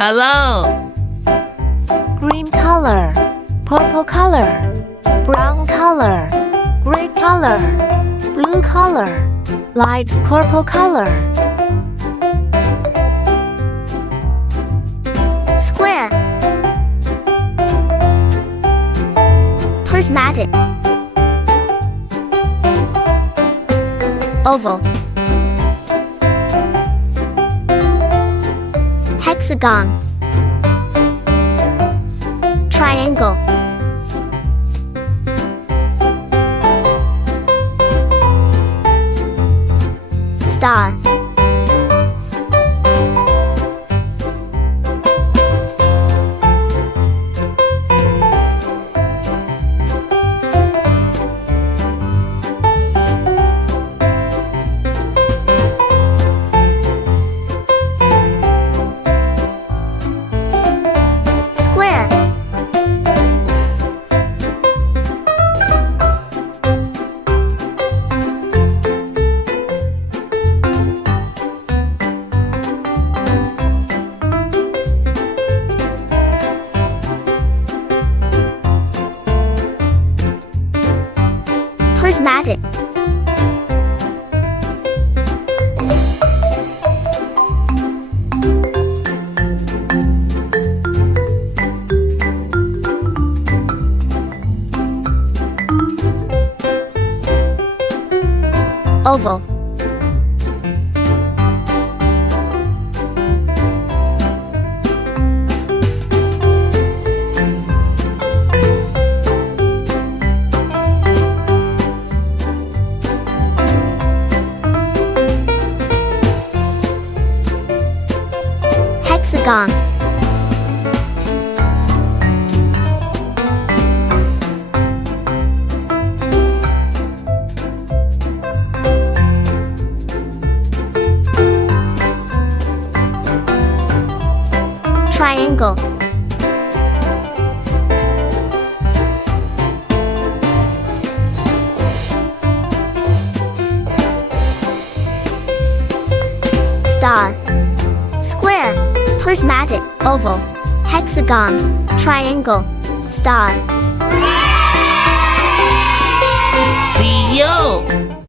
Hello. Green color, purple color, brown color, gray color, blue color, light purple color. Square, prismatic, oval, hexagon, triangle, star, square, prismatic, oval, hexagon, triangle, star, square, prismatic, oval, hexagon, triangle, star. See you.